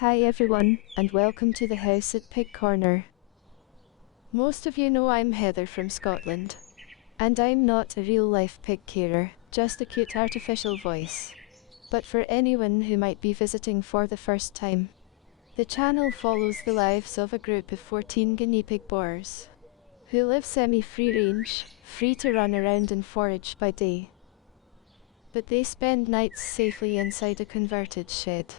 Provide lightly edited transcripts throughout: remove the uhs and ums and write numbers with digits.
Hi everyone, and welcome to the house at Pig Corner. Most of you know I'm Heather from Scotland. And I'm not a real-life pig carer, just a cute artificial voice. But for anyone who might be visiting for the first time, the channel follows the lives of a group of 14 guinea pig boars, who live semi-free range, free to run around and forage by day. But they spend nights safely inside a converted shed.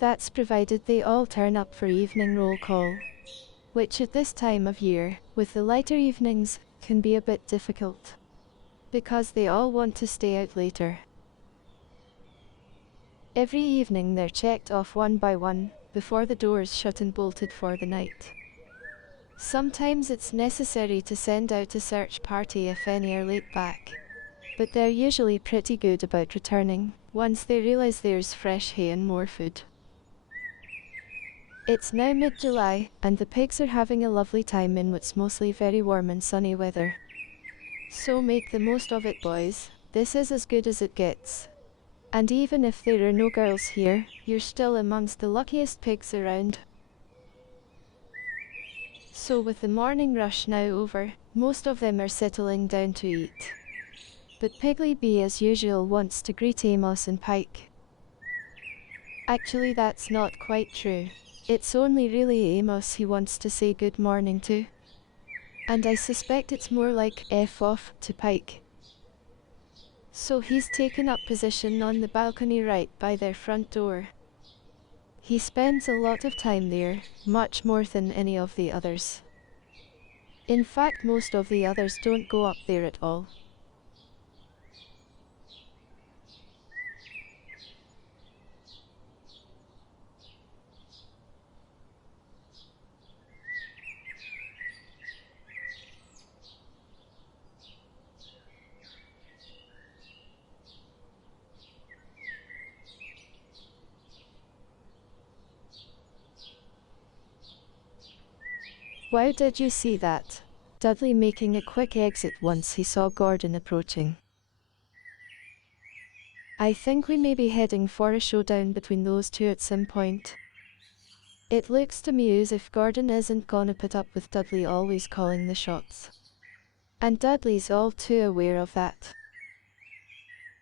That's provided they all turn up for evening roll call, which at this time of year, with the lighter evenings, can be a bit difficult, because they all want to stay out later. Every evening they're checked off one by one, before the doors shut and bolted for the night. Sometimes it's necessary to send out a search party if any are late back, but they're usually pretty good about returning, once they realize there's fresh hay and more food. It's now mid-July, and the pigs are having a lovely time in what's mostly very warm and sunny weather. So make the most of it, boys. This is as good as it gets. And even if there are no girls here, you're still amongst the luckiest pigs around. So with the morning rush now over, most of them are settling down to eat. But Piggly B as usual wants to greet Amos and Pike. Actually, that's not quite true. It's only really Amos he wants to say good morning to. And I suspect it's more like F off to Pike. So he's taken up position on the balcony right by their front door. He spends a lot of time there, much more than any of the others. In fact, most of the others don't go up there at all. Wow, did you see that? Dudley making a quick exit once he saw Gordon approaching. I think we may be heading for a showdown between those two at some point. It looks to me as if Gordon isn't gonna put up with Dudley always calling the shots. And Dudley's all too aware of that.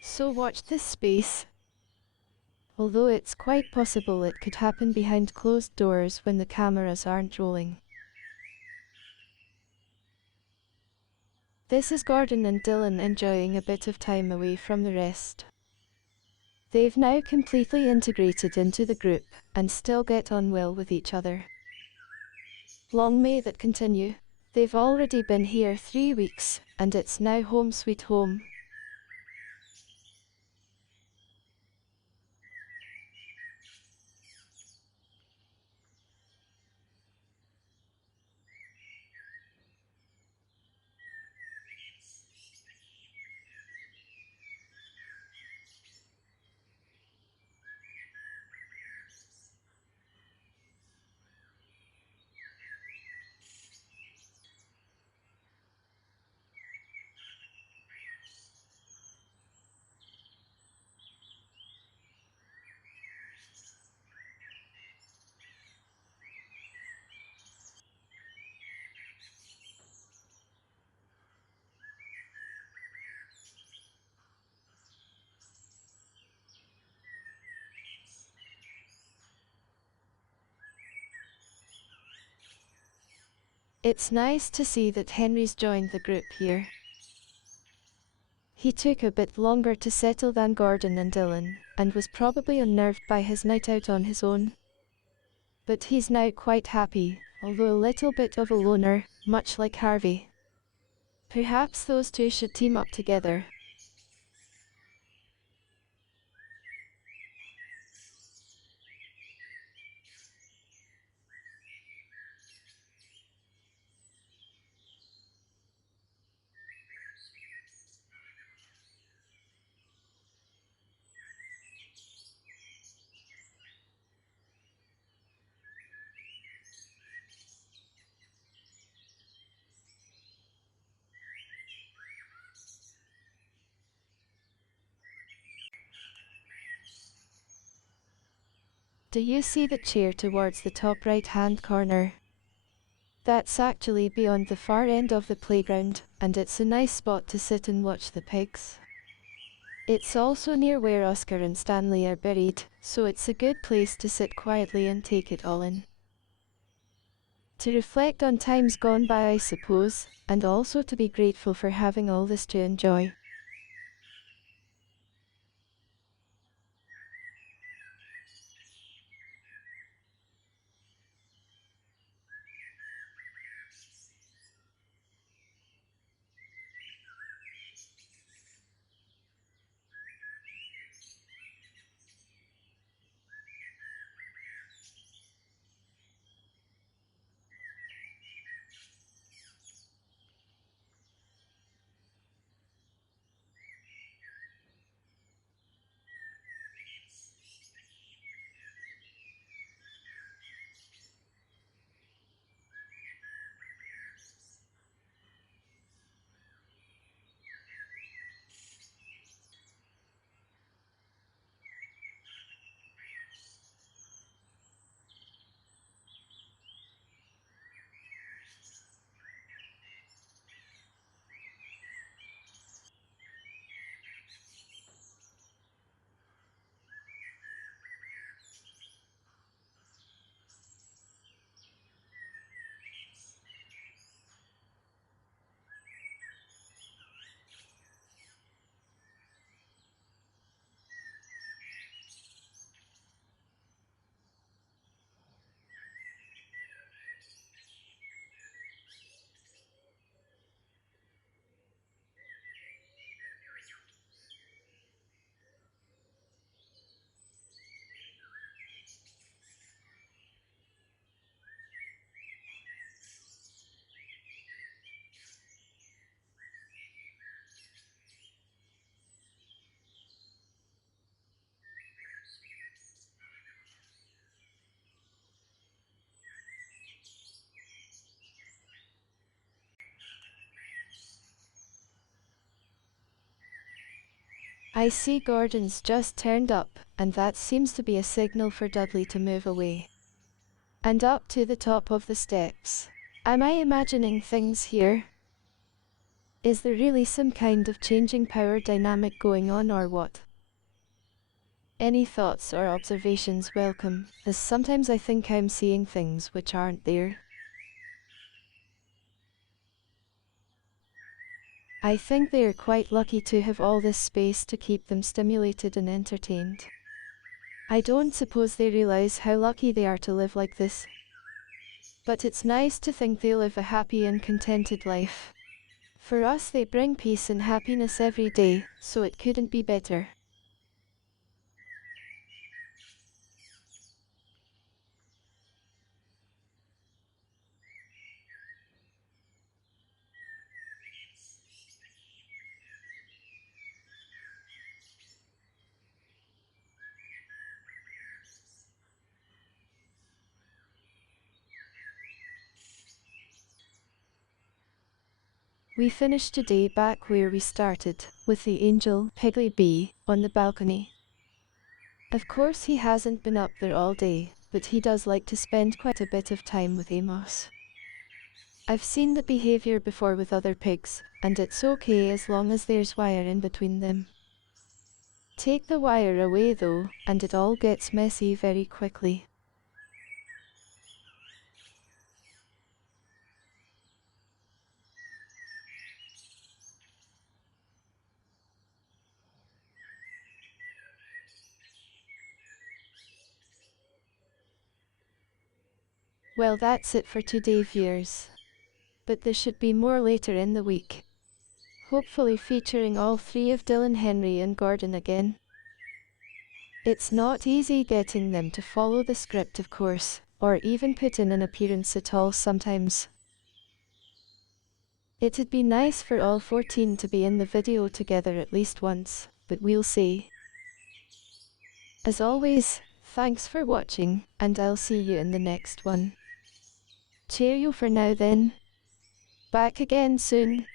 So watch this space. Although it's quite possible it could happen behind closed doors when the cameras aren't rolling. This is Gordon and Dylan enjoying a bit of time away from the rest. They've now completely integrated into the group, and still get on well with each other. Long may that continue. They've already been here 3 weeks, and it's now home sweet home. It's nice to see that Henry's joined the group here. He took a bit longer to settle than Gordon and Dylan, and was probably unnerved by his night out on his own. But he's now quite happy, although a little bit of a loner, much like Harvey. Perhaps those two should team up together. Do you see the chair towards the top right-hand corner? That's actually beyond the far end of the playground, and it's a nice spot to sit and watch the pigs. It's also near where Oscar and Stanley are buried, so it's a good place to sit quietly and take it all in. To reflect on times gone by, I suppose, and also to be grateful for having all this to enjoy. I see Gordon's just turned up, and that seems to be a signal for Dudley to move away. And up to the top of the steps. Am I imagining things here? Is there really some kind of changing power dynamic going on or what? Any thoughts or observations welcome, as sometimes I think I'm seeing things which aren't there. I think they are quite lucky to have all this space to keep them stimulated and entertained. I don't suppose they realize how lucky they are to live like this. But it's nice to think they live a happy and contented life. For us, they bring peace and happiness every day, so it couldn't be better. We finished today back where we started, with the angel, Piggly Bee, on the balcony. Of course he hasn't been up there all day, but he does like to spend quite a bit of time with Amos. I've seen the behavior before with other pigs, and it's okay as long as there's wire in between them. Take the wire away though, and it all gets messy very quickly. Well, that's it for today, viewers. But there should be more later in the week. Hopefully featuring all three of Dylan, Henry and Gordon again. It's not easy getting them to follow the script, of course, or even put in an appearance at all sometimes. It'd be nice for all 14 to be in the video together at least once, but we'll see. As always, thanks for watching, and I'll see you in the next one. Cheerio for now then. Back again soon.